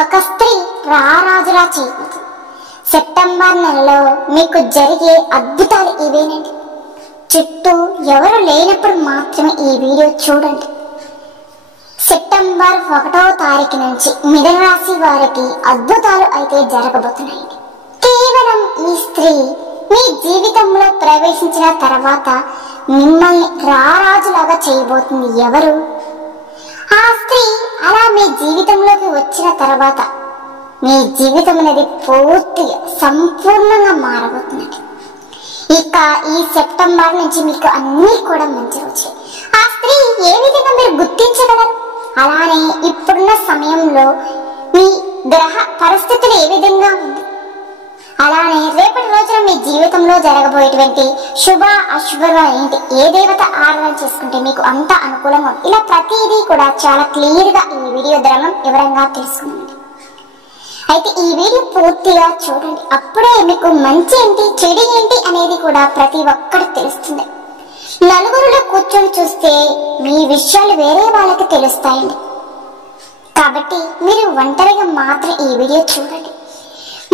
ఒక స్త్రీ రారాజులా చేయబోతుంది. సెప్టెంబర్ నెలలో మీకు జరిగే అద్భుతాలు ఇవేనండి. చుట్టూ ఎవరు లేనప్పుడు మాత్రమే ఈ వీడియో చూడండి. సెప్టెంబర్ 1వ తారీఖు నుంచి మిథున రాశి వారికి అద్భుతాలు అయితే జరగబోతున్నాయి. కేవలం ఈ స్త్రీ మీ జీవితంలో ప్రవేశించిన తర్వాత మిమ్మల్ని రారాజులాగా చేయబోతుంది. ఎవరు ఆ స్త్రీ? అలా మీ జీవితంలోకి వచ్చిన తర్వాత మీ జీవితం అనేది పూర్తిగా సంపూర్ణంగా మారబోతుంది. ఇక ఈ సెప్టెంబర్ నుంచి మీకు అన్నీ కూడా మంచి వచ్చాయి. ఆ స్త్రీ ఏ విధంగా మీరు గుర్తించగలరు? అలానే ఇప్పుడున్న సమయంలో మీ గ్రహ పరిస్థితులు ఏ విధంగా ఉంది, అలానే రేపటి రోజున మీ జీవితంలో జరగబోయేటువంటి శుభ అశుభ ఏంటి, ఏ దేవత ఆరాధన చేసుకుంటే మీకు అంత అనుకూలంగా ఉంది, ఇలా ప్రతిదీ కూడా చాలా క్లియర్ గా ఈ వీడియో ద్వారా వివరంగా తెలుసుకుందాం. అయితే ఈ వీడియో పూర్తిగా చూడండి. అప్పుడే మీకు మంచి ఏంటి చెడు ఏంటి అనేది కూడా ప్రతి ఒక్కరికి తెలుస్తుంది. నలుగురిలో కూర్చొని చూస్తే మీ విషయాలు వేరే వాళ్ళకి తెలుస్తాయండి. కాబట్టి మీరు ఒంటరిగా మాత్రం ఈ వీడియో చూడండి.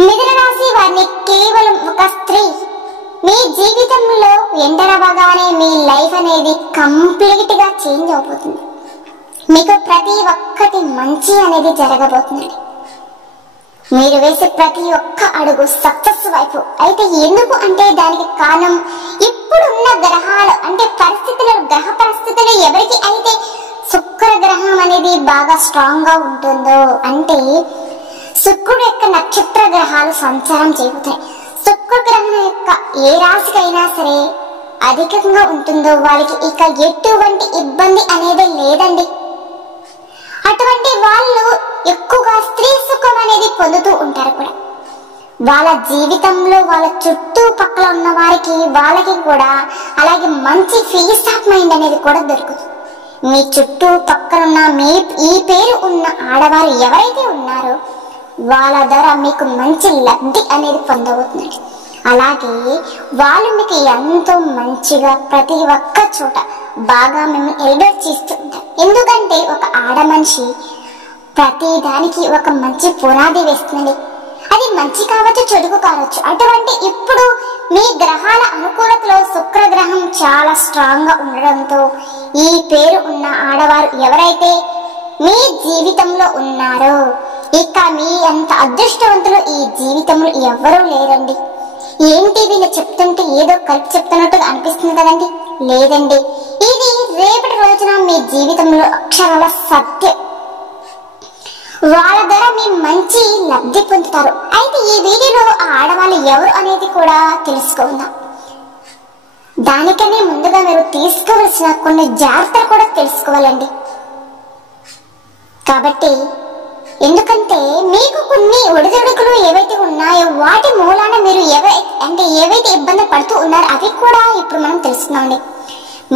మిథున రాశి వారిని కేవలం ఒక స్త్రీ మీ జీవితంలో ఎంటర్ అవ్వగానే మీ లైఫ్ అనేది కంప్లీట్ గా చేంజ్ అవబోతుంది. మీకు ప్రతి ఒక్కటి మంచి అనేది జరగబోతుంది. మీరు వేసే ప్రతి ఒక్క అడుగు సక్సెస్ వైపు. అయితే ఎందుకు అంటే దానికి కారణం ఇప్పుడున్న గ్రహాలు అంటే పరిస్థితులు, గ్రహ పరిస్థితులు ఎవరికి అయితే శుక్ర గ్రహం అనేది బాగా స్ట్రాంగ్ గా ఉంటుందో, అంటే శుక్రుడు యొక్క నక్షత్ర గ్రహాలు సంచారం చేయబోతాయి. శుక్ర గ్రహం యొక్క ఏ రాశికైనా సరే అధికంగా ఉంటుందో వాళ్ళకి ఇక ఎటువంటి ఇబ్బంది అనేది లేదండి. అటువంటి వాళ్ళు ఎక్కువగా స్త్రీ సుఖం అనేది పొందుతూ ఉంటారు కూడా. వాళ్ళ జీవితంలో వాళ్ళ చుట్టుపక్కల ఉన్న వారికి వాళ్ళకి కూడా అలాగే మంచి పీస్ ఆఫ్ మైండ్ అనేది కూడా దొరుకుతుంది. మీ చుట్టూ పక్కనున్న మీ ఈ పేరు ఉన్న ఆడవారు ఎవరైతే ఉన్నారో వాళ్ళ ద్వారా మీకు మంచి లబ్ధి అనేది పొందబోతుంది. అలాగే వాళ్ళు మీకు ఎంతో మంచిగా ప్రతి ఒక్క చోట బాగా మిమ్మల్ని ఎలివేట్ చేస్తూ ఉంటారు. ఎందుకంటే ఒక ఆడ మనిషి ప్రతి దానికి ఒక మంచి పునాది వేస్తుంది. అది మంచి కావచ్చు, చెడుకు కావచ్చు. అటువంటి ఇప్పుడు మీ గ్రహాల అనుకూలతలో శుక్ర గ్రహం చాలా స్ట్రాంగ్ గా ఉండడంతో ఈ పేరు ఉన్న ఆడవారు ఎవరైతే మీ జీవితంలో ఉన్నారో ఇక మీ అంత అదృష్టవంతులు ఈ జీవితంలో ఎవరూ లేరండి. ఏంటి వీళ్ళు చెప్తుంటే ఏదో కలిపి చెప్తున్నట్టుగా అనిపిస్తుంది కదండి. లేదండి, ఇది రేపటి రోజున మీ జీవితంలో అక్షరాల సత్యం. వాళ్ళ ద్వారా మీ మంచి లబ్ధి పొందుతారు. అయితే ఈ వీడియోలో ఆ ఆడవాళ్ళు ఎవరు అనేది కూడా తెలుసుకుందాం. దానికనే ముందుగా మీరు తీసుకోవలసిన కొన్ని జాగ్రత్తలు కూడా తెలుసుకోవాలండి. కాబట్టి ఎందుకంటే మీకు కొన్ని ఒడిదుడుకులు ఏవైతే ఉన్నాయో వాటి మూలాన మీరు ఏవైతే ఇబ్బంది పడుతూ ఉన్నారో అవి కూడా ఇప్పుడు మనం తెలుసుకుందామండి.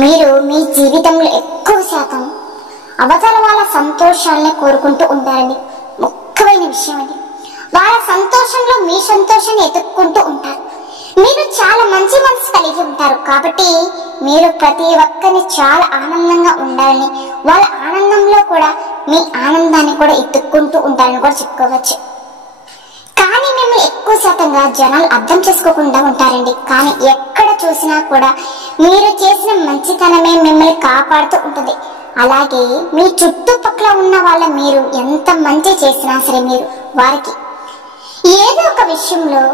మీరు మీ జీవితంలో ఎక్కువ శాతం అవతల వాళ్ళ సంతోషాలని కోరుకుంటూ ఉంటారండి. ముఖ్యమైన విషయం అండి. వాళ్ళ సంతోషంలో మీ సంతోషాన్ని ఎదుర్కొంటూ ఉంటారు. మీరు చాలా మంచి మనసు కలిగి ఉంటారు. కాబట్టి మీరు ప్రతి ఒక్కరిని చాలా ఆనందంగా ఉండాలని, వాళ్ళ ఆనందంలో కూడా మీ ఆనందాన్ని కూడా ఎత్తుక్కుంటూ ఉంటారని కూడా చెప్పుకోవచ్చు. కానీ మిమ్మల్ని ఎక్కువ శాతంగా జనాలు అర్థం చేసుకోకుండా ఉంటారండి. కానీ ఎక్కడ చూసినా కూడా మీరు చేసిన మంచితనమే మిమ్మల్ని కాపాడుతూ ఉంటుంది. అలాగే మీ చుట్టుపక్కల ఉన్న వాళ్ళ మీరు ఎంత మంచి చేసినా సరే మీరు వారికి ఏదో ఒక విషయంలో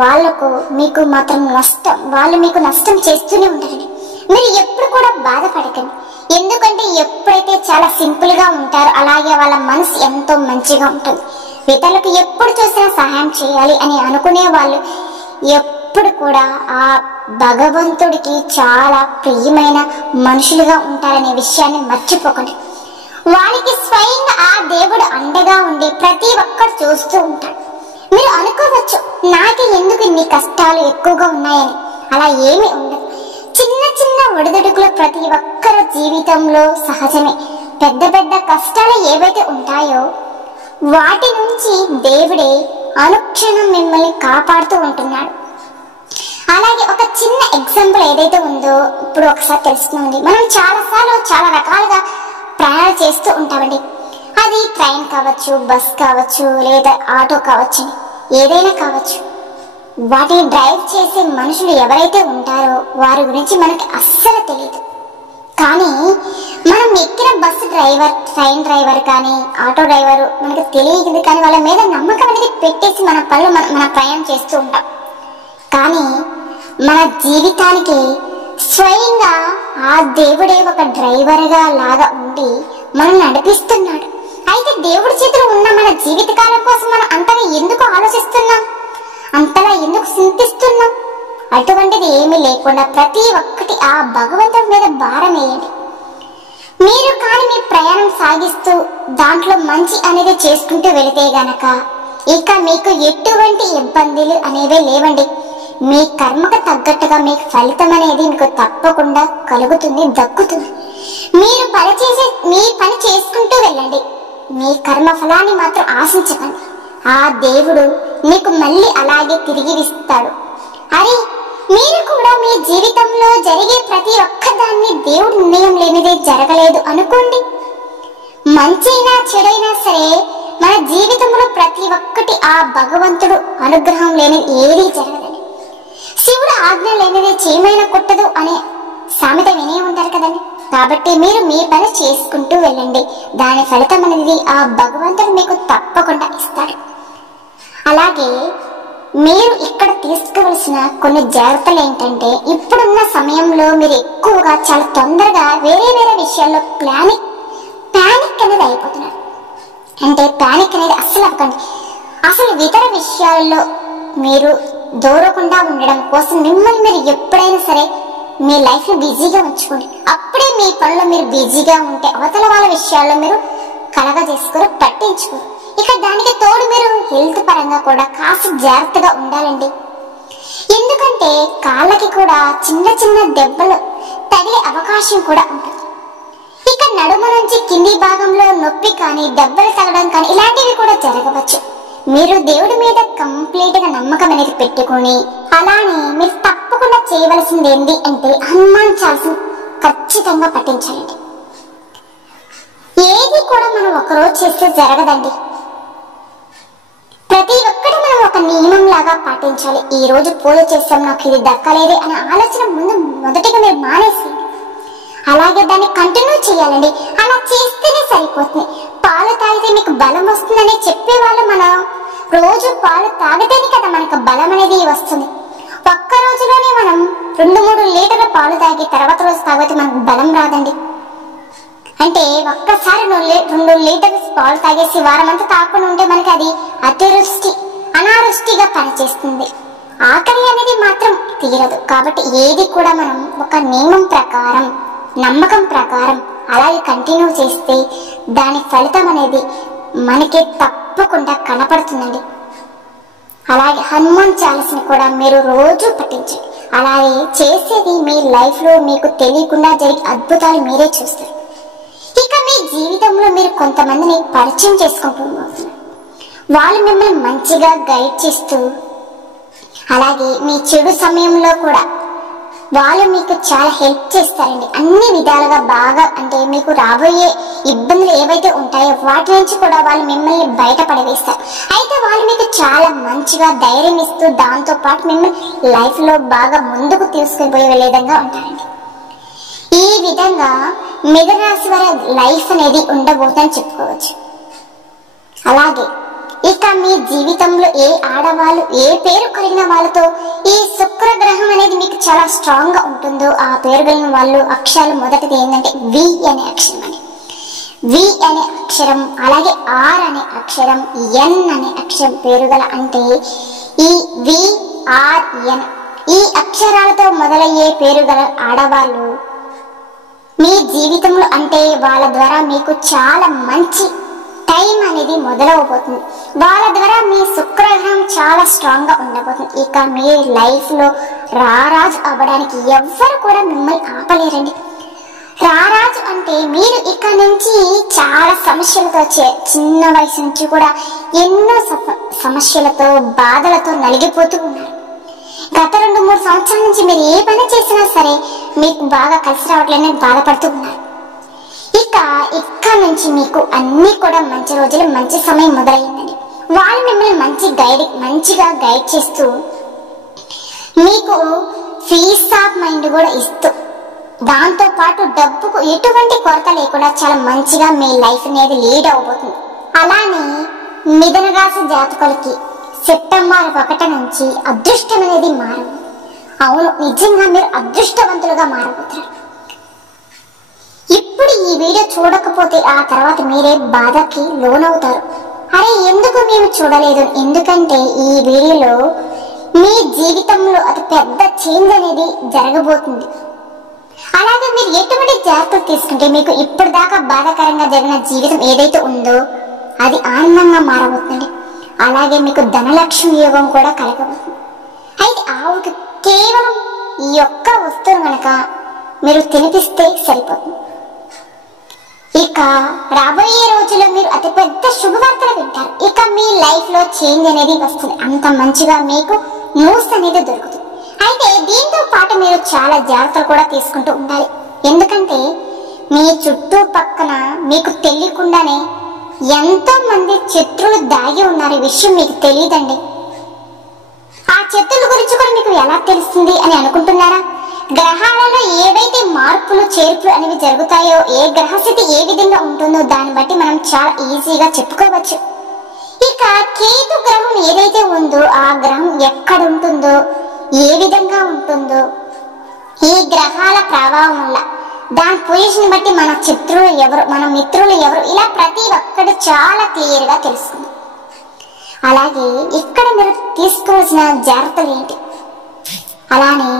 వాళ్ళకు మీకు మాత్రం నష్టం, వాళ్ళు మీకు నష్టం చేస్తూనే ఉంటారండి. మీరు ఎప్పుడు కూడా బాధపడకండి. ఎందుకంటే ఎప్పుడైతే చాలా సింపుల్ గా ఉంటారో అలాగే వాళ్ళ మనసు ఎంతో మంచిగా ఉంటుంది. ఇతరులకు ఎప్పుడు చూసినా సహాయం చేయాలి అని అనుకునే వాళ్ళు ఎప్పుడు కూడా ఆ భగవంతుడికి చాలా ప్రియమైన మనుషులుగా ఉంటారనే విషయాన్ని మర్చిపోకండి. వాళ్ళకి స్వయంగా ఆ దేవుడు అండగా ఉండి ప్రతి ఒక్కరు చూస్తూ ఉంటాడు. మీరు అనుకోవచ్చు, నాకు ఎందుకు ఇన్ని కష్టాలు ఎక్కువగా ఉన్నాయని. అలా ఏమీ ఉండదు. చిన్న చిన్న ఒడిదుడుకులు ప్రతి ఒక్కరి జీవితంలో సహజమే. పెద్ద పెద్ద కష్టాలు ఏవైతే ఉంటాయో వాటి నుంచి దేవుడే అనుక్షణం మిమ్మల్ని కాపాడుతూ ఉంటున్నాడు. అలాగే ఒక చిన్న ఎగ్జాంపుల్ ఏదైతే ఉందో ఇప్పుడు ఒకసారి తెలుసుకుందామండి. మనం చాలా రకాలుగా ప్రయాణాలు చేస్తూ ఉంటామండి. అది ట్రైన్ ట్రైన్ కావచ్చు, బస్ కావచ్చు, లేదా ఆటో కావచ్చు, ఏదైనా కావచ్చు. వాటిని డ్రైవ్ చేసే మనుషులు ఎవరైతే ఉంటారో వారి గురించి మనకి అస్సలు తెలియదు. కానీ మనం ఎక్కిన బస్సు డ్రైవర్, ట్రైన్ డ్రైవర్ కానీ ఆటో డ్రైవరు మనకు తెలియదు. కానీ వాళ్ళ మీద నమ్మకం అనేది పెట్టేసి మన పనులు మన ప్రయాణం చేస్తూ ఉంటాం. కానీ మన జీవితానికి స్వయంగా ఆ దేవుడే ఒక డ్రైవర్గా లాగా ఉండి మనం నడిపిస్తున్నాడు. అయితే దేవుడి చేతిలో ఉన్న మన జీవితకాలం కోసం మనం అంతగా ఎందుకు ఆలోచిస్తున్నాం, అంతలా ఎందుకు చింతిస్తున్నాం? అటువంటిది ఏమీ లేకుండా ప్రతి ఒక్కటి ఆ భగవంతుడి మీద భారం వేయండి. మీరు కానీ మీ ప్రయాణం సాగిస్తూ దాంట్లో మంచి అనేది చేసుకుంటూ వెళితే గనక ఇక మీకు ఎటువంటి ఇబ్బందులు అనేవే లేవండి. మీ కర్మకు తగ్గట్టుగా మీకు ఫలితం అనేది మీకు తప్పకుండా కలుగుతుంది, దక్కుతుంది. మీరు మీ పని చేసుకుంటూ వెళ్ళండి. మీ కర్మ ఫలాన్ని మాత్రం ఆశించకండి. ఆ దేవుడు మీకు మళ్ళీ అలాగే తిరిగి ఇస్తాడు. అరే, మీరు కూడా మీ జీవితంలో జరిగే ప్రతి ఒక్కదాన్ని దేవుడు నిర్ణయం లేనిదే జరగలేదు అనుకోండి. మంచైనా చెడైనా సరే మన జీవితంలో ప్రతి ఒక్కటి ఆ భగవంతుడు అనుగ్రహం లేనిది ఏదీ జరగదండి. శివుడు ఆజ్ఞ లేనిదే చీమైనా కొట్టదు అనే సామెత వినే ఉంటారు కదండి. కాబట్టి మీరు మీ పని చేసుకుంటూ వెళ్ళండి. దాని ఫలితం అనేది ఆ భగవంతుడు మీకు తప్పకుండా ఇస్తాడు. అలాగే మీరు ఇక్కడ తీసుకోవలసిన కొన్ని జాగ్రత్తలు ఏంటంటే, ఇప్పుడున్న సమయంలో మీరు ఎక్కువగా చాలా తొందరగా వేరే వేరే విషయాల్లో ప్యానిక్ అనేది అయిపోతున్నారు. అంటే ప్యానిక్ అనేది అస్సలు అవ్వకండి. అసలు ఇతర విషయాల్లో మీరు దూరకుండా ఉండడం కోసం మిమ్మల్ని మీరు ఎప్పుడైనా సరే మీ లైఫ్ ని బిజీగా ఉంచుకోండి. అప్పుడే మీ పనుల్లో మీరు బిజీగా ఉంటే అవతల వాళ్ళ విషయాల్లో మీరు కలగా చేసుకోరు, పట్టించుకోరు. ఇక దానికి తోడు మీరు హెల్త్ పరంగా కూడా కాస్త జాగ్రత్తగా ఉండాలండి. ఎందుకంటే కాళ్ళకి కూడా చిన్న చిన్న దెబ్బలు తగిలే అవకాశం కూడా ఉంటుంది. ఇక నడుము నుంచి కింది భాగంలో నొప్పి కానీ, దెబ్బలు తగడం కానీ ఇలాంటివి కూడా జరగవచ్చు. మీరు దేవుడి మీద కంప్లీట్ గా నమ్మకం అనేది పెట్టుకుని, అలానే మీరు తప్పకుండా చేయవలసింది ఏంటి అంటే హనుమాన్ చాలీసా ఖచ్చితంగా పఠించాలండి. ఏది కూడా మనం ఒకరోజు చేస్తే జరగదండి. ప్రతి ఒక్కటి మనం ఒక నియమం లాగా పాటించాలి. ఈ రోజు పూజ చేస్తాం, నాకు ఇది దక్కలేదే అనే ఆలోచన మొదటిగా మీరు మానేసేయండి. అలాగే దాన్ని కంటిన్యూ చేయాలండి. అలా చేస్తేనే సరిపోతుంది. పాలు తాగితే మీకు బలం వస్తుందని చెప్పే వాళ్ళు మనం రోజు పాలు తాగితేనే కదా మనకు బలం అనేది వస్తుంది. ఒక్క రోజులోనే మనం 2-3 లీటర్ల పాలు తాగి తర్వాత రోజు తాగితే మనకు బలం రాదండి. అంటే ఒక్కసారి 2 లీటర్ల పాలు తాగేసి వారం అంతా తాకుండా ఉంటే మనకి అది అనారుష్టిగా పనిచేస్తుంది. ఆకలి అనేది మాత్రం తీరదు. కాబట్టి ఏది కూడా మనం ఒక నియమం ప్రకారం, నమ్మకం ప్రకారం అలాగే కంటిన్యూ చేస్తే దాని ఫలితం అనేది మనకి తప్పకుండా కనపడుతుందండి. అలాగే హనుమాన్ చాలీసాని కూడా మీరు రోజు పఠించండి. అలాగే చేసేది మీ లైఫ్ లో మీకు తెలియకుండా జరిగే అద్భుతాలు మీరే చూస్తారు. ఇక మీ జీవితంలో మీరు కొంతమందిని పరిచయం చేసుకోబోతున్నారు. వాళ్ళు మిమ్మల్ని మంచిగా గైడ్ చేస్తూ, అలాగే మీ చెడు సమయంలో కూడా వాళ్ళు మీకు చాలా హెల్ప్ చేస్తారండి. అన్ని విధాలుగా బాగా, అంటే మీకు రాబోయే ఇబ్బందులు ఏవైతే ఉంటాయో వాటి నుంచి కూడా వాళ్ళు మిమ్మల్ని బయటపడవేస్తారు. అయితే వాళ్ళు మీకు చాలా మంచిగా ధైర్యం ఇస్తూ దాంతో పాటు మిమ్మల్ని లైఫ్ లో బాగా ముందుకు తీసుకుపోయే విధంగా ఉంటారండి. ఈ విధంగా మిథున రాశి వారి లైఫ్ అనేది ఉండబోతుందని చెప్పుకోవచ్చు. అలాగే ఇక మీ జీవితంలో ఏ ఆడవాళ్ళు, ఏ పేరు కలిగిన వాళ్ళతో ఈ శుక్రగ్రహం అనేది మీకు చాలా స్ట్రాంగ్ గా ఉంటుందో ఆ పేరు కలిగిన వాళ్ళు అక్షరాలు మొదటిది ఏంటంటే వి అనే అక్షరం అని. వి అనే అక్షరం, అలాగే ఆర్ అనే అక్షరం, ఎన్ అనే అక్షరం పేరు గల, అంటే ఈ VRN ఈ అక్షరాలతో మొదలయ్యే పేరు గల ఆడవాళ్ళు మీ జీవితంలో, అంటే వాళ్ళ ద్వారా మీకు చాలా మంచి టైం అనేది మొదలవబోతుంది. వాళ్ళ ద్వారా మీ శుక్రగ్రహం చాలా స్ట్రాంగ్ గా ఉండబోతుంది. ఇక మీ లైఫ్ లో రారాజు అవ్వడానికి ఎవ్వరు కూడా మిమ్మల్ని ఆపలేరండి. రారాజు అంటే మీరు ఇక నుంచి చాలా సమస్యలతో, చిన్న వయసు నుంచి కూడా ఎన్నో సమస్యలతో, బాధలతో నలిగిపోతూ ఉన్నారు. గత 2-3 సంవత్సరాల నుంచి మీరు ఏ పని చేసినా సరే మీకు బాగా కలిసి రావట్లేదని బాధపడుతూ ఉన్నారు. ఇక ఇక్కడ నుంచి మీకు అన్ని కూడా మంచి రోజులు, మంచి సమయం మొదలైందండి. వాళ్ళు మిమ్మల్ని మంచిగా గైడ్ చేస్తూ మీకు పీస్ ఆఫ్ మైండ్ కూడా ఇస్తూ, దాంతో పాటు డబ్బుకు ఎటువంటి కొరత లేకుండా చాలా మంచిగా మీ లైఫ్ అనేది లీడ్ అవబోతుంది. అలానే మిథున రాశి జాతకులకి సెప్టెంబర్ 1 నుంచి అదృష్టం అనేది మారదు. అవును, నిజంగా మీరు అదృష్టవంతులుగా మారబోతున్నారు. ఇప్పుడు ఈ వీడియో చూడకపోతే ఆ తర్వాత మీరే బాధకి లోనవుతారు. అరే ఎందుకు మేము చూడలేదు? ఎందుకంటే ఈ వీడియోలో మీ జీవితంలో అతి పెద్ద చేంజ్ అనేది జరగబోతుంది. అలాగే మీరు ఎటువంటి జాగ్రత్తలు తీసుకుంటే మీకు ఇప్పటిదాకా బాధాకరంగా జరిగిన జీవితం ఏదైతే ఉందో అది ఆనందంగా మారబోతుంది. అలాగే మీకు ధనలక్ష్మి యోగం కూడా కలగబోతుంది. అయితే ఆవుకి కేవలం ఈ యొక్క వస్తువును కనుక మీరు తినిపిస్తే సరిపోతుంది. ఇక రాబోయే రోజుల్లో మీరు అతిపెద్ద శుభవార్తలు వింటారు. ఇక మీ లైఫ్ లో చేంజ్ అనేది వస్తుంది. అంత మంచిగా మీకు న్యూస్ అనేది దొరుకుతుంది. అయితే దీంతో పాటు మీరు చాలా జాగ్రత్తలు కూడా తీసుకుంటూ ఉండాలి. ఎందుకంటే మీ చుట్టూ పక్కన మీకు తెలియకుండానే ఎంతో మంది శత్రువులు దాగి ఉన్నారు. ఈ విషయం మీకు తెలియదండి. ఆ శత్రువుల గురించి కూడా మీకు ఎలా తెలుస్తుంది అని అనుకుంటున్నారా? గ్రహాలలో ఏవైతే మార్పులు చేర్పులు అనేవి జరుగుతాయో, ఏ గ్రహస్థితి ఏ విధంగా ఉంటుందో దాన్ని బట్టి మనం చాలా ఈజీగా చెప్పుకోవచ్చు. ఇక కేతు గ్రహం ఏదైతే ఉందో ఆ గ్రహం ఎక్కడ ఉంటుందో, ఏ విధంగా ఉంటుందో, ఈ గ్రహాల ప్రభావం వల్ల దాని పొజిషన్ బట్టి మన శత్రువులు ఎవరు, మన మిత్రులు ఎవరు, ఇలా ప్రతి ఒక్కటి చాలా క్లియర్ గా తెలుస్తుంది. అలాగే ఇక్కడ మీరు తీసుకోవాల్సిన జాగ్రత్తలు ఏంటి, అలానే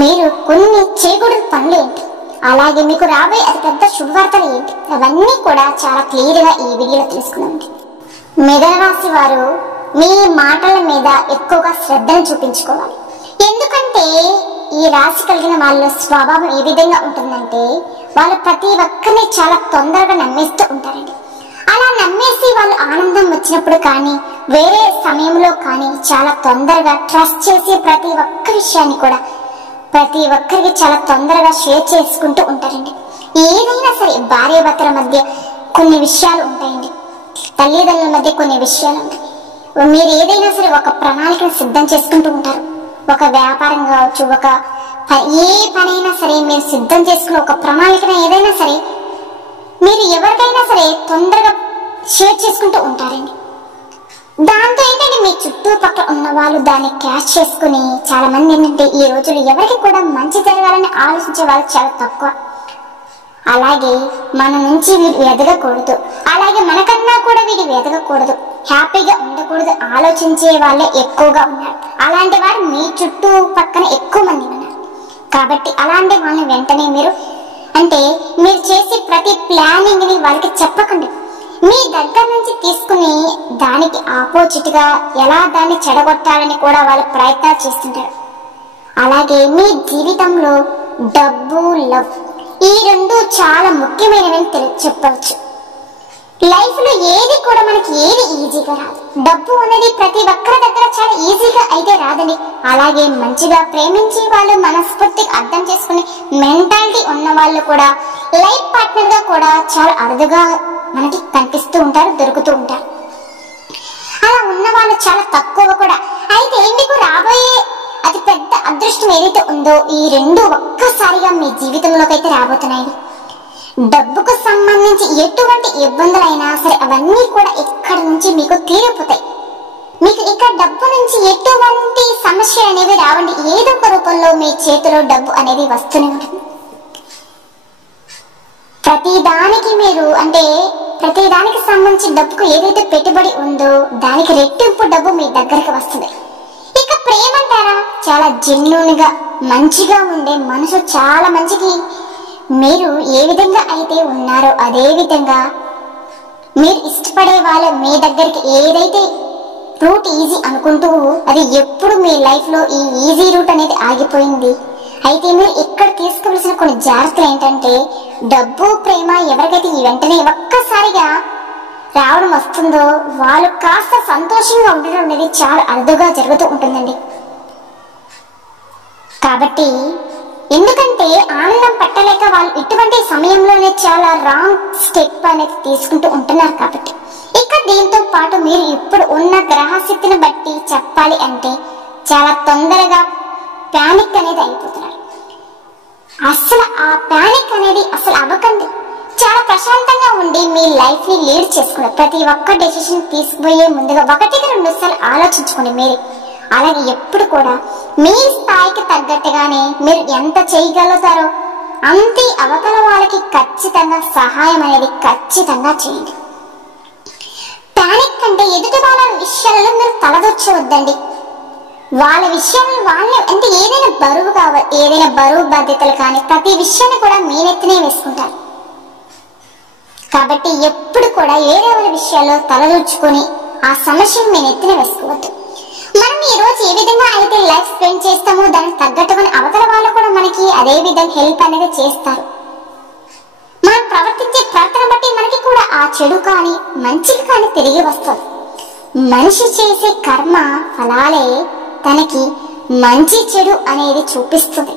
మీరు కొన్ని చేయకూడని పనులు ఏంటి, అలాగే మీకు రాబోయే అతి పెద్ద శుభవార్తలు ఏంటి, అవన్నీ కూడా చాలా క్లియర్ గా ఈ వీడియోలో తెలుసుకుందాం. మిథున రాశి వారు మీ మాటల మీద ఎక్కువగా శ్రద్ధను చూపించుకోవాలి. ఎందుకంటే ఈ రాశి కలిగిన వాళ్ళ స్వభావం ఏ విధంగా ఉంటుందంటే వాళ్ళు ప్రతి ఒక్కరిని చాలా తొందరగా నమ్మేస్తూ ఉంటారండి. అలా నమ్మేసి వాళ్ళు ఆనందం వచ్చినప్పుడు కానీ వేరే సమయంలో కానీ చాలా తొందరగా ట్రస్ట్ చేసి ప్రతి ఒక్క విషయాన్ని కూడా ప్రతి ఒక్కరికి చాలా తొందరగా షేర్ చేసుకుంటూ ఉంటారండి. ఏదైనా సరే భార్యాభర్తల మధ్య కొన్ని విషయాలు ఉంటాయండి, తల్లిదండ్రుల మధ్య కొన్ని విషయాలు ఉంటాయి. మీరు ఏదైనా సరే ఒక ప్రణాళికను సిద్ధం చేసుకుంటూ ఉంటారు. ఒక వ్యాపారం కావచ్చు, ఏ పనైనా సరే మీరు సిద్ధం చేసుకుని ఒక ప్రణాళికను ఏదైనా సరే మీరు ఎవరికైనా సరే తొందరగా షేర్ చేసుకుంటూ ఉంటారండి. దాంతో ఏంటంటే మీ చుట్టుపక్కల ఉన్న వాళ్ళు దాన్ని క్యాచ్ చేసుకుని చాలా మంది ఏంటంటే ఈ రోజులు ఎవరికి కూడా మంచి జరగాలని ఆలోచించే వాళ్ళు చాలా తక్కువ. అలాగే మన నుంచి వీడు ఎదగకూడదు, అలాగే మనకన్నా కూడా వీడు ఎదగకూడదు, హ్యాపీగా ఉండకూడదు ఆలోచించే వాళ్ళే ఎక్కువగా ఉన్నారు. అలాంటి వారు మీ చుట్టూ పక్కన ఎక్కువ మంది ఉన్నారు. కాబట్టి అలాంటి వాళ్ళని వెంటనే మీరు చేసే ప్రతి ప్లానింగ్ ని వాళ్ళకి చెప్పకండి. మీ దగ్గర నుంచి తీసుకుని దానికి ఆపోజిట్ గా ఎలా దాన్ని చెడగొట్టాలని కూడా వాళ్ళు ప్రయత్నాలు చేస్తుంటారు. అలాగే మీ జీవితంలో డబ్బు, లవ్ ఈ రెండు చాలా ముఖ్యమైనవని చెప్పవచ్చు. లైఫ్ లో ఏది కూడా మనకి ఏది ఈజీగా రాదు. డబ్బు అనేది ప్రతి ఒక్కరి దగ్గర చాలా ఈజీగా అయితే రాదండి. అలాగే మంచిగా ప్రేమించే వాళ్ళు, మనస్ఫూర్తిగా అర్థం చేసుకునే మెంటాలిటీ ఉన్న వాళ్ళు కూడా లైఫ్ పార్ట్నర్ గా కూడా చాలా అరుదుగా మనకి కనిపిస్తూ ఉంటారు, దొరుకుతూ ఉంటారు. అలా ఉన్న వాళ్ళు చాలా తక్కువ కూడా. అయితే మీకు రాబోయే అతి పెద్ద అదృష్టం ఏదైతే ఉందో ఈ రెండు ఒక్కసారిగా మీ జీవితంలోకి అయితే రాబోతున్నాయి. డబ్బుకు సంబంధించి ఎటువంటి ఇబ్బందులైనా సరే అవన్నీ కూడా ఇక్కడ నుంచి మీకు తీరిపోతాయి. మీకు ఇక డబ్బు నుంచి ఎటువంటి సమస్య అనేవి రావండి. ఏదో ఒక రూపంలో మీ చేతిలో డబ్బు అనేది వస్తూనే ఉంటుంది. ప్రతిదానికి సంబంధించి డబ్బుకు ఏదైతే పెట్టుబడి ఉందో దానికి రెట్టింపు డబ్బు మీ దగ్గరకు వస్తుంది. ఇక ప్రేమ అంటారా, చాలా జెన్యూన్గా మంచిగా ఉండే మనసు, చాలా మంచిది. మీరు ఏ విధంగా అయితే ఉన్నారో అదే విధంగా మీరు ఇష్టపడే వాళ్ళు మీ దగ్గరికి ఏదైతే రూట్ ఈజీ అనుకుంటూ అది ఎప్పుడు మీ లైఫ్ లో ఈ ఈజీ రూట్ అనేది ఆగిపోయింది. అయితే మీరు ఇక్కడ తీసుకోవాల్సిన కొన్ని జాగ్రత్తలు ఏంటంటే డబ్బు, ప్రేమ ఎవరికైతే ఈ వెంటనే ఒక్కసారిగా రావడం వస్తుందో వాళ్ళు కాస్త సంతోషంగా ఉండడం అనేది చాలా అరుదుగా జరుగుతూ ఉంటుందండి. కాబట్టి ఎందుకంటే ఆనందం పట్టలేక వాళ్ళు ఇటువంటి సమయంలోనే చాలా రాంగ్ స్టెప్ అనేది తీసుకుంటూ ఉంటున్నారు కాబట్టి. ఇక దీంతో పాటు మీరు ఇప్పుడు ఉన్న గ్రహస్థితిని బట్టి చెప్పాలి అంటే చాలా తొందరగా ప్యానిక్ అనేది అయిపోతున్నారు. అసలు ఆ ప్యానిక్ అనేది అసలు అవ్వకండి. చాలా ప్రశాంతంగా ఉండి మీ లైఫ్ ని లీడ్ చేసుకోండి. ప్రతి ఒక్క డెసిషన్ తీసుకుపోయే ముందుగా 1-2 సార్లు ఆలోచించుకోండి మీరు. అలాగే ఎప్పుడు కూడా మీ స్థాయికి తగ్గట్టుగానే మీరు ఎంత చేయగలుగుతారో అంతే అవతల వాళ్ళకి ఖచ్చితంగా సహాయం అనేది ఖచ్చితంగా చేయండి. ప్యానిక్ అంటే ఎదుటి వాళ్ళ విషయాలలో మీరు తలదొచ్చవద్దండి. వాళ్ళ విషయాలను వాళ్ళే అంటే ఏదైనా బరువు కావాలి, ఏదైనా బరువు బాధ్యతలు కానీ ప్రతి విషయాన్ని కూడా మీ నెత్తినే వేసుకుంటారు. కాబట్టి ఎప్పుడు కూడా వేరే వాళ్ళ విషయాల్లో తలదూర్చుకొని ఆ సమస్యను మీ నెత్తిన వేసుకోవద్దు. మనం ఈ రోజు ఏ విధంగా అయితే లైఫ్ స్పెండ్ చేస్తామో దానికి తగ్గట్టుకుని అవతల వాళ్ళు కూడా మనకి అదే విధంగా హెల్ప్ అనేది చేస్తారు. మనం ప్రవర్తించే ప్రవర్తన బట్టి మనకి కూడా ఆ చెడు కానీ మంచికి కానీ తిరిగి వస్తుంది. మనిషి చేసే కర్మ ఫలాలే తనకి మంచి చెడు అనేది చూపిస్తుంది.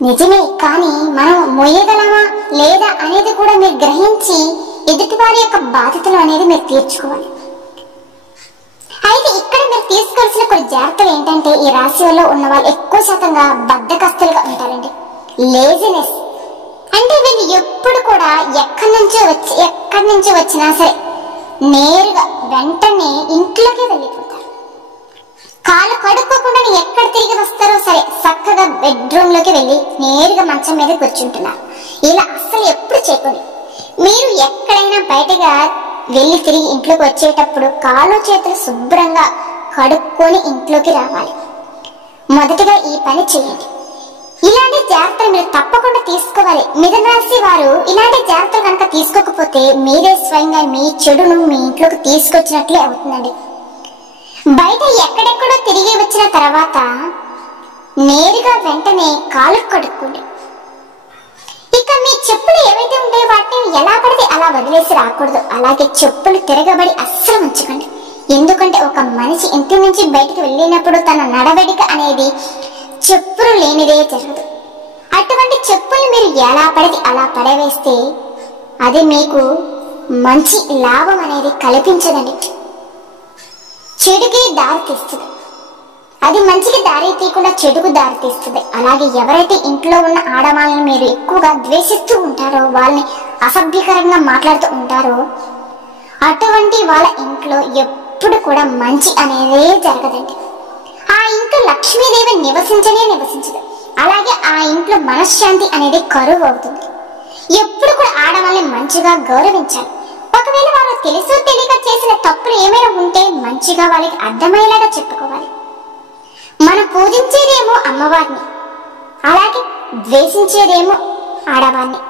నిజమే, కానీ మనం మొయ్యగలమా లేదా అనేది కూడా మీరు గ్రహించి ఎదుటి వారి యొక్క బాధ్యతలు అనేది మీరు తీర్చుకోవాలి. అయితే ఇక్కడ మీరు తీసుకోవాల్సిన కొన్ని జాగ్రత్తలు ఏంటంటే ఈ రాశి వల్ల ఉన్న వాళ్ళు ఎక్కువ శాతంగా బద్ధకస్తులుగా ఉంటారండి. లేజినెస్ అంటే వీళ్ళు ఎప్పుడు కూడా ఎక్కడి నుంచి వచ్చినా సరే నేరుగా వెంటనే ఇంట్లోకి వెళ్ళిపోతారు. కాలు కడుక్కోకుండా ఎక్కడ తిరిగి వస్తారో సరే చక్కగా బెడ్రూమ్ లోకి వెళ్ళి నేరుగా మంచం మీద కూర్చుంటున్నారు. ఇలా అస్సలు ఎప్పుడు చేయకండి. మీరు ఎక్కడైనా బయటగా వెళ్ళి తిరిగి ఇంట్లోకి వచ్చేటప్పుడు కాళ్ళు చేతులు శుభ్రంగా కడుక్కొని ఇంట్లోకి రావాలి. మొదటిగా ఈ పని చేయండి. ఇలాంటి జాగ్రత్తలు మీరు తప్పకుండా తీసుకోవాలి. మిథున రాశి వారు ఇలాంటి జాగ్రత్తలు కనుక తీసుకోకపోతే మీరే స్వయంగా మీ చెడును మీ ఇంట్లోకి తీసుకొచ్చినట్లే అవుతుందండి. బయట ఎక్కడెక్కడో తిరిగి వచ్చిన తర్వాత నేరుగా వెంటనే కాలు కడుక్కోండి. ఇక మీ చెప్పులు ఏవైతే ఉంటాయో వాటిని ఎలా పడితే అలా వదిలేసి రాకూడదు. అలాగే చెప్పులు తిరగబడి అస్సలు ఉంచకండి. ఎందుకంటే ఒక మనిషి ఇంటి నుంచి బయటికి వెళ్ళినప్పుడు తన నడవడిక అనేది చెప్పులు లేనిదే జరగదు. అటువంటి చెప్పులు మీరు ఎలా పడితే అలా పడవేస్తే అది మీకు మంచి లాభం అనేది కల్పించదండి. చెడుకి దారి తీస్తుంది. అది మంచికి దారి తీయకుండా చెడుకు దారి తీస్తుంది. అలాగే ఎవరైతే ఇంట్లో ఉన్న ఆడవాళ్ళని మీరు ఎక్కువగా ద్వేషిస్తూ ఉంటారో, వాళ్ళని అసభ్యకరంగా మాట్లాడుతూ ఉంటారో అటువంటి వాళ్ళ ఇంట్లో ఎప్పుడు కూడా మంచి అనేది జరగదండి. ఆ ఇంట్లో లక్ష్మీదేవి నివసించదు. అలాగే ఆ ఇంట్లో మనశ్శాంతి అనేది కరువు అవుతుంది. ఎప్పుడు కూడా ఆడవాళ్ళని మంచిగా గౌరవించాలి. ఒకవేళ వారు తెలుసో తెలియక చేసిన తప్పులు ఏమైనా ఉంటే మంచిగా వాళ్ళకి అర్థమయ్యేలాగా చెప్పుకోవాలి. మనం పూజించేదేమో అమ్మవారిని, అలాగే ద్వేషించేదేమో ఆడవారిని.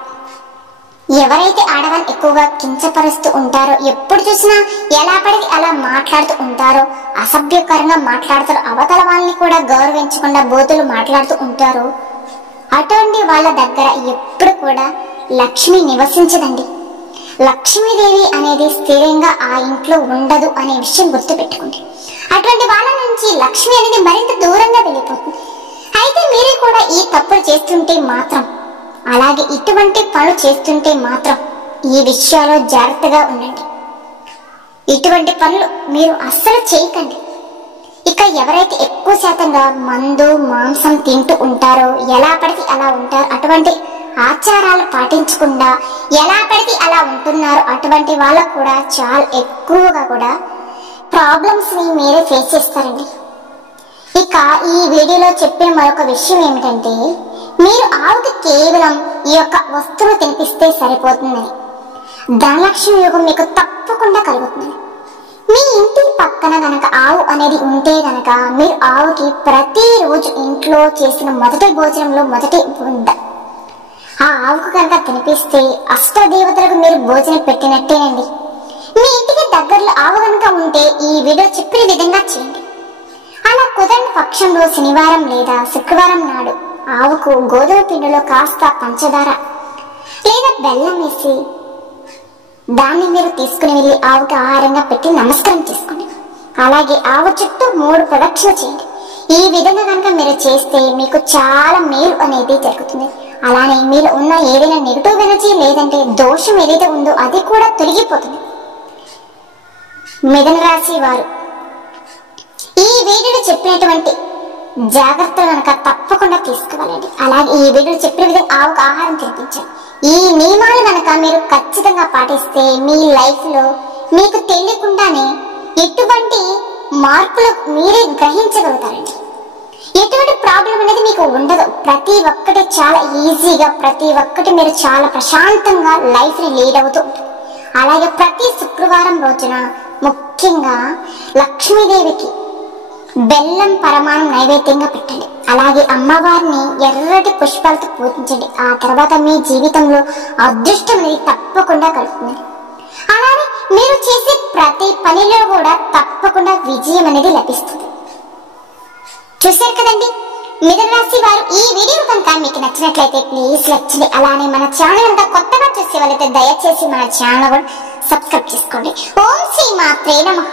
ఎవరైతే ఆడవాళ్ళని ఎక్కువగా కించపరుస్తూ ఉంటారో, ఎప్పుడు చూసినా ఎలా పడితే అలా మాట్లాడుతూ ఉంటారో, అసభ్యకరంగా మాట్లాడతారో, అవతల వాళ్ళని కూడా గౌరవించకుండా బూతులు మాట్లాడుతూ ఉంటారో అటువంటి వాళ్ళ దగ్గర ఎప్పుడు కూడా లక్ష్మి నివసించదండి. లక్ష్మీదేవి అనేది స్థిరంగా ఆ ఇంట్లో ఉండదు అనే విషయం గుర్తుపెట్టుకోండి. అటువంటి వాళ్ళ నుంచి లక్ష్మి అనేది మరింత దూరంగా వెళ్ళిపోతుంది. అయితే మీరు కూడా ఈ తప్పులు చేస్తుంటే మాత్రం, అలాగే ఇటువంటి పనులు చేస్తుంటే మాత్రం ఈ విషయాల్లో జాగ్రత్తగా ఉండండి. ఇటువంటి పనులు మీరు అస్సలు చేయకండి. ఇక ఎవరైతే ఎక్కువ శాతంగా మందు మాంసం తింటూ ఉంటారో, ఎలా పడితే అలా ఉంటారో, అటువంటి ఆచారాలు పాటించకుండా ఎలా పడితే అలా ఉంటున్నారో అటువంటి వాళ్ళకు కూడా చాలా ఎక్కువగా కూడా ప్రాబ్లమ్స్ ని మీరే ఫేస్ చేస్తారండి. ఇక ఈ వీడియోలో చెప్పే మరొక విషయం ఏమిటంటే, మీరు ఆవుకి కేవలం ఈ యొక్క వస్తువులు తినిపిస్తే సరిపోతుందని. ధనలక్ష్మి యోగం మీకు తప్పకుండా కలుగుతుంది. మీ ఇంటి పక్కన గనక ఆవు అనేది ఉంటే గనక మీరు ఆవుకి ప్రతిరోజు ఇంట్లో చేసిన మొదటి భోజనంలో మొదటి బుంద ఆ ఆవుకు కనుక తినిపిస్తే అష్టదేవతలకు మీరు భోజనం పెట్టినట్టేనండి. మీ ఇంటికి దగ్గరలో ఆవు కనుక ఉంటే ఈ వీడియో చెప్పిన విధంగా చేయండి. అలా కుదరని పక్షంలో శనివారం లేదా శుక్రవారం నాడు ఆవుకు గోధుమ పిండిలో కాస్త పంచదార లేదా బెల్లం వేసి దాన్ని మీరు తీసుకుని వెళ్ళి ఆవుకి ఆహారంగా పెట్టి నమస్కారం చేసుకోండి. అలాగే ఆవు చుట్టూ 3 ప్రదక్షిణ చేయండి. ఈ విధంగా కనుక మీరు చేస్తే మీకు చాలా మేలు అనేది జరుగుతుంది. అలానే మీరు ఉన్న ఏదైనా నెగిటివ్ ఎనర్జీ లేదంటే దోషం ఏదైతే ఉందో అది కూడా తొలగిపోతుంది. మిథున రాశి వారు ఈ వీడియోలో చెప్పినటువంటి జాగ్రత్తలు కనుక తప్పకుండా తీసుకోవాలండి. అలాగే ఈ వీడియోలో చెప్పిన విధంగా ఆవుకు ఆహారం తినిపించాలి. ఈ నియమాలు కనుక మీరు ఖచ్చితంగా పాటిస్తే మీ లైఫ్ లో మీకు తెలియకుండానే ఎటువంటి మార్పులు మీరే గ్రహించగలుగుతారండి. ఎటువంటి ప్రాబ్లం అనేది మీకు ఉండదు. ప్రతి ఒక్కటి చాలా ఈజీగా, ప్రతి ఒక్కటి మీరు చాలా ప్రశాంతంగా లైఫ్ ని లీడ్ అవుతూ ఉంటుంది. అలాగే ప్రతి శుక్రవారం రోజున ముఖ్యంగా లక్ష్మీదేవికి బెల్లం పరమాణం నైవేద్యంగా పెట్టండి. అలాగే అమ్మవారిని ఎర్రటి పుష్పాలతో పూజించండి. ఆ తర్వాత మీ జీవితంలో అదృష్టం అనేది తప్పకుండా కలుగుతుంది. అలానే మీరు చేసే ప్రతి పనిలో కూడా తప్పకుండా విజయం అనేది లభిస్తుంది. చూశారు కదండి, మిథున రాశి వారు ఈ వీడియో కనుక మీకు నచ్చినట్లయితే ప్లీజ్ లైక్ చేయండి. అలానే మన ఛానల్ కనుక కొత్తగా చూసే వాళ్ళైతే దయచేసి మన ఛానల్ కూడా సబ్స్క్రైబ్ చేసుకోండి. ఓం శ్రీ మాత్రే నమః.